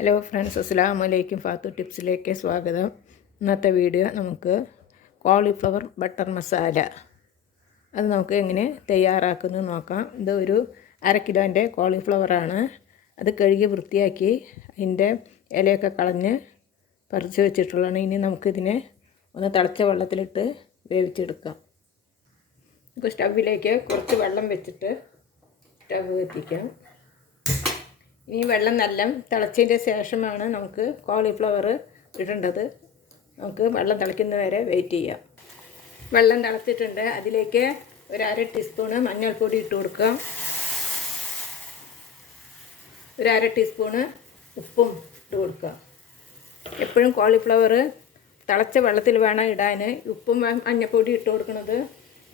Hello friends, അസ്സലാമു അലൈക്കും. ഫാത്തു ടിപ്സിലേക്ക് സ്വാഗതം. ഇന്നത്തെ വീഡിയോ നമുക്ക് കോളിഫ്ലവർ ബട്ടർ മസാല അത് നമുക്ക് എങ്ങനെ തയ്യാറാക്കുന്നത് നോക്കാം. ഇത് ഒരു 1/2 കിലോൻ്റെ കോളിഫ്ലവറാണ്. അത് കഴുകി വൃത്തിയാക്കി അതിൻ്റെ ഇലയൊക്കെ കളഞ്ഞ് പറിച്ച് വെച്ചിട്ടുള്ളതാണ്. ഇനി നമുക്കിതിനെ ഒന്ന് തിളച്ച വെള്ളത്തിലിട്ട് വേവിച്ചെടുക്കാം. നമുക്ക് സ്റ്റൗവിലേക്ക് കുറച്ച് വെള്ളം വെച്ചിട്ട് സ്റ്റവ് കത്തിക്കാം. ഈ വെള്ളം നല്ല തിളച്ചതിൻ്റെ ശേഷമാണ് നമുക്ക് കോളിഫ്ലവർ ഇടേണ്ടത്. നമുക്ക് വെള്ളം തിളയ്ക്കുന്നത് വരെ വെയിറ്റ് ചെയ്യാം. വെള്ളം തിളച്ചിട്ടുണ്ട്. അതിലേക്ക് ഒരു 1/2 ടീസ്പൂണ് മഞ്ഞൾപ്പൊടി ഇട്ട് കൊടുക്കാം. ഒരു 1/2 ടീസ്പൂണ് ഉപ്പും ഇട്ട് കൊടുക്കുക. എപ്പോഴും കോളിഫ്ലവർ തിളച്ച വെള്ളത്തിൽ വേണം ഇടാൻ. ഉപ്പും മഞ്ഞൾപ്പൊടി ഇട്ട് കൊടുക്കുന്നത്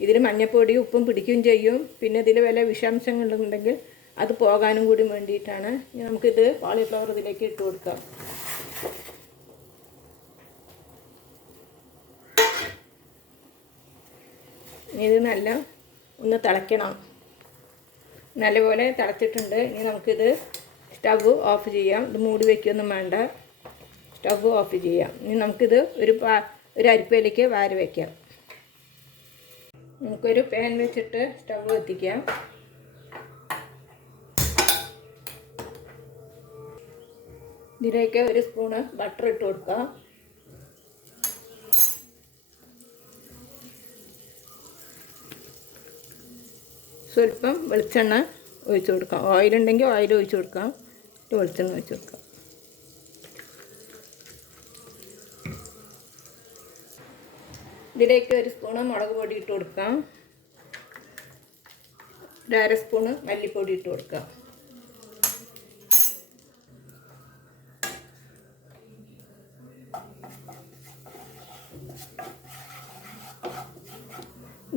ഇതിൽ മഞ്ഞൾപ്പൊടി ഉപ്പും പിടിക്കുകയും ചെയ്യും. പിന്നെ ഇതിൽ വല്ല വിഷാംശങ്ങളുണ്ടെങ്കിൽ അത് പോകാനും കൂടി വേണ്ടിയിട്ടാണ്. നമുക്കിത് കോളിഫ്ലവർ ഇതിലേക്ക് ഇട്ട് കൊടുക്കാം. ഇത് നല്ല ഒന്ന് തിളയ്ക്കണം. നല്ലപോലെ തിളച്ചിട്ടുണ്ട്. ഇനി നമുക്കിത് സ്റ്റവ് ഓഫ് ചെയ്യാം. ഇത് മൂടി വയ്ക്കുകയൊന്നും വേണ്ട. സ്റ്റവ് ഓഫ് ചെയ്യാം. ഇനി നമുക്കിത് ഒരു അരിപ്പയിലേക്ക് വാരി വയ്ക്കാം. നമുക്കൊരു പാൻ വെച്ചിട്ട് സ്റ്റവ് കത്തിക്കാം. ഇതിലേക്ക് ഒരു സ്പൂണ് ബട്ടർ ഇട്ട് കൊടുക്കാം. സ്വല്പം വെളിച്ചെണ്ണ ഒഴിച്ച് കൊടുക്കാം. ഓയിലുണ്ടെങ്കിൽ ഓയിൽ ഒഴിച്ച് കൊടുക്കാം. വെളിച്ചെണ്ണ ഒഴിച്ച് കൊടുക്കാം. ഇതിലേക്ക് ഒരു സ്പൂണ് മുളക് പൊടി ഇട്ട് കൊടുക്കാം. ഒരു 1/2 സ്പൂണ് മല്ലിപ്പൊടി ഇട്ട് കൊടുക്കാം.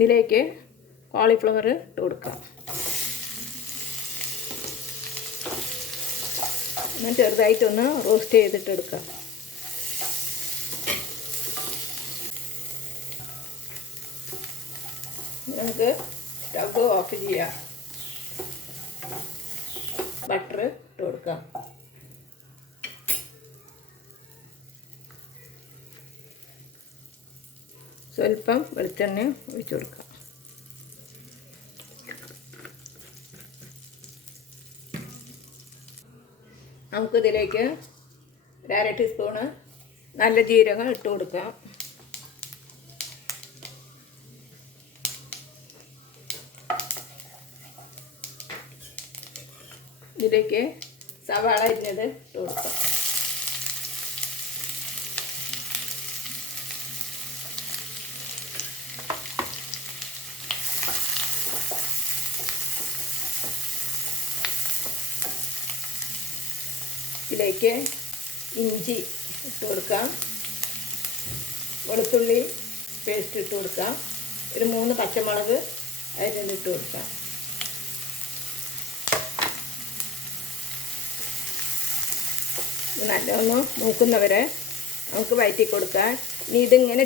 ഇതിലേക്ക് കോളിഫ്ലവർ ഇട്ട് കൊടുക്കാം. ഒന്ന് ചെറുതായിട്ടൊന്ന് റോസ്റ്റ് ചെയ്തിട്ട് എടുക്കാം. നമുക്ക് സ്റ്റവ് ഓഫ് ചെയ്യാം. ബട്ടർ ഇട്ട് കൊടുക്കാം. സ്വല്പം വെളിച്ചെണ്ണ ഒഴിച്ചു കൊടുക്കാം. നമുക്കിതിലേക്ക് ഒരു 1/2 ടീസ്പൂണ് നല്ല ജീരകം ഇട്ട് കൊടുക്കാം. ഇതിലേക്ക് സവാള അരിഞ്ഞത് ഇട്ട് കൊടുക്കാം. ഇതിലേക്ക് ഇഞ്ചി ഇട്ട് കൊടുക്കാം. വെളുത്തുള്ളി പേസ്റ്റ് ഇട്ട് കൊടുക്കാം. ഒരു 3 പച്ചമുളക് അരിഞ്ഞിട്ട് കൊടുക്കാം. നല്ലൊന്ന് മൂക്കുന്നവരെ നമുക്ക് വഴറ്റി കൊടുക്കാം. ഇനി ഇതിങ്ങനെ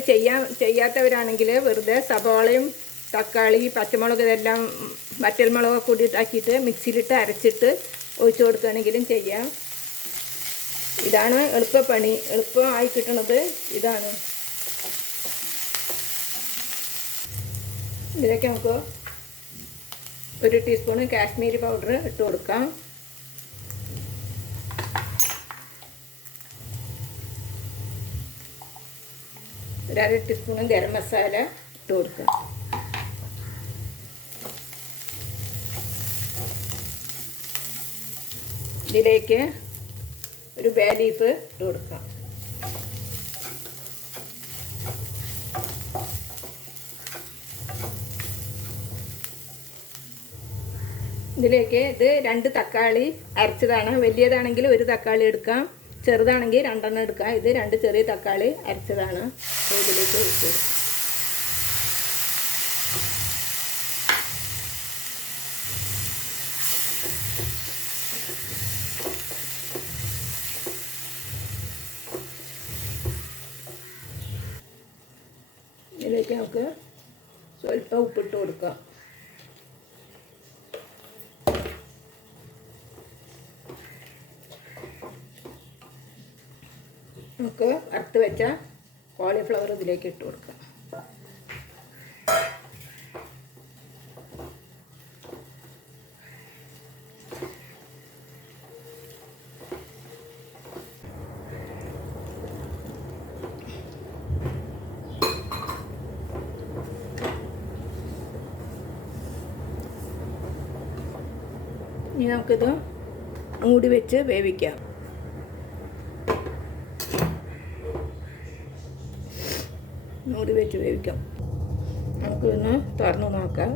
ചെയ്യാത്തവരാണെങ്കിൽ വെറുതെ സവാളയും തക്കാളി പച്ചമുളക് ഇതെല്ലാം വറ്റൽമുളകൊക്കെ കൂടി ഇതാക്കിയിട്ട് മിക്സിയിലിട്ട് അരച്ചിട്ട് ഒഴിച്ചു കൊടുക്കുകയാണെങ്കിലും ചെയ്യാം. ഇതാണ് എളുപ്പപ്പണി. എളുപ്പമായി കിട്ടുന്നത് ഇതാണ്. ഇതിലേക്ക് നമുക്ക് ഒരു ടീസ്പൂണ് കാശ്മീരി പൗഡർ ഇട്ട് കൊടുക്കാം. ഒരു 1/2 ടീസ്പൂണ് ഗരം മസാല ഇട്ട് കൊടുക്കാം. ഇതിലേക്ക് ഒരു ബേ ലീഫ് ഇട്ട് കൊടുക്കാം. ഇതിലേക്ക് ഇത് 2 തക്കാളി അരച്ചതാണ്. വലിയതാണെങ്കിൽ 1 തക്കാളി എടുക്കാം, ചെറുതാണെങ്കിൽ 2 എടുക്കാം. ഇത് 2 ചെറിയ തക്കാളി അരച്ചതാണ്. ഇതിലേക്ക് ഒഴിച്ച് കൊടുക്കാം. ഇതിലേക്ക് നമുക്ക് സ്വല്പം ഉപ്പിട്ട് കൊടുക്കാം. നമുക്ക് വറുത്ത് വെച്ച കോളിഫ്ലവർ ഇതിലേക്ക് ഇട്ട് കൊടുക്കാം. ഇനി നമുക്കിത് മൂടി വെച്ച് വേവിക്കാം. മൂടി വെച്ച് വേവിക്കാം. നമുക്കിതൊന്ന് തുറന്ന് നോക്കാം.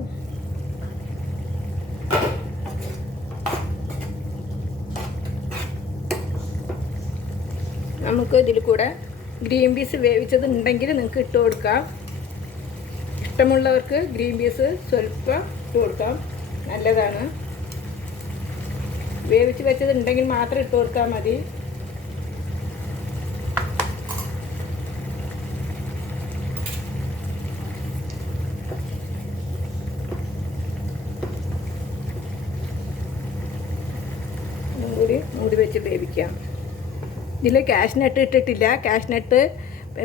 നമുക്ക് ഇതിൽ കൂടെ ഗ്രീൻ പീസ് വേവിച്ചത് ഉണ്ടെങ്കിൽ നിങ്ങൾക്ക് ഇട്ട് കൊടുക്കാം. ഇഷ്ടമുള്ളവർക്ക് ഗ്രീൻ പീസ് സ്വല്പം ഇട്ട് കൊടുക്കാം, നല്ലതാണ്. വേവിച്ച് വെച്ചത് ഉണ്ടെങ്കിൽ മാത്രം ഇട്ട് കൊടുത്താൽ മതി. കൂടി മൂടി വെച്ച് വേവിക്കാം. ഇതിൽ കാഷ്നട്ട് ഇട്ടിട്ടില്ല. കാഷ്നട്ട്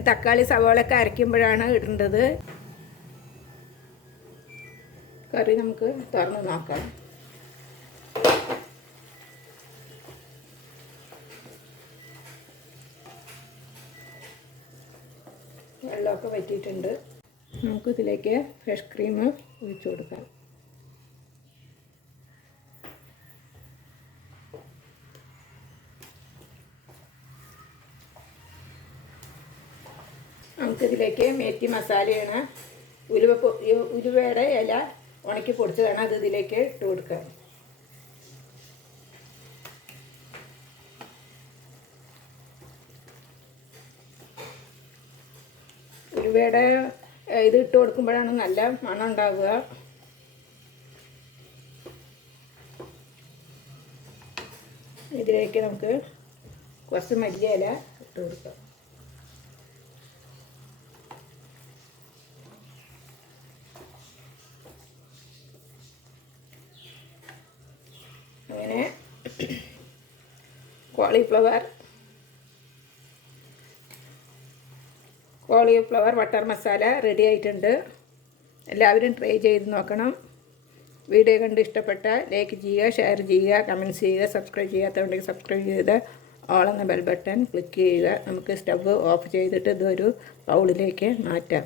തക്കാളി സവാളയൊക്കെ അരയ്ക്കുമ്പോഴാണ് ഇടേണ്ടത്. കറി നമുക്ക് തുറന്ന് നോക്കാം. വെള്ളമൊക്കെ വറ്റിയിട്ടുണ്ട്. നമുക്ക് ഇതിലേക്ക് ഫ്രഷ് ക്രീം ഒഴിച്ചു കൊടുക്കാം. നമുക്കിതിലേക്ക് മേത്തി മസാലയാണ്, ഉലുവയുടെ ഇല ഉണക്കി പൊടിച്ചതാണ്, അത് ഇതിലേക്ക് ഇട്ട് കൊടുക്കാം. ഉലുവയുടെ ഇത് ഇട്ട് കൊടുക്കുമ്പോഴാണ് നല്ല മണം ഉണ്ടാവുക. ഇതിലേക്ക് നമുക്ക് കുറച്ച് മല്ലിയില ഇട്ട് കൊടുക്കാം. അങ്ങനെ കോളിഫ്ലവർ ബട്ടർ മസാല റെഡി ആയിട്ടുണ്ട്. എല്ലാവരും ട്രൈ ചെയ്ത് നോക്കണം. വീഡിയോ കണ്ട് ഇഷ്ടപ്പെട്ട ലൈക്ക് ചെയ്യുക, ഷെയർ ചെയ്യുക, കമൻറ്റ്സ് ചെയ്യുക. സബ്സ്ക്രൈബ് ചെയ്യാത്തതുണ്ടെങ്കിൽ സബ്സ്ക്രൈബ് ചെയ്ത് ഓൾ എന്ന ബെൽ ബട്ടൺ ക്ലിക്ക് ചെയ്യുക. നമുക്ക് സ്റ്റവ് ഓഫ് ചെയ്തിട്ട് ഇതൊരു ബൗളിലേക്ക് മാറ്റാം.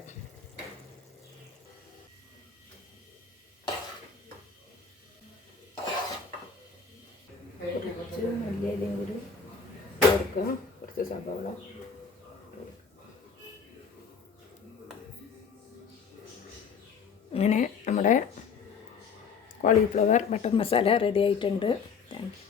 കുറച്ച് മല്ലിയിലയും കൂടി ചേർക്കാം, കുറച്ച് സവാള. അങ്ങനെ നമ്മുടെ കോളിഫ്ലവർ ബട്ടർ മസാല റെഡി ആയിട്ടുണ്ട്. Thank you.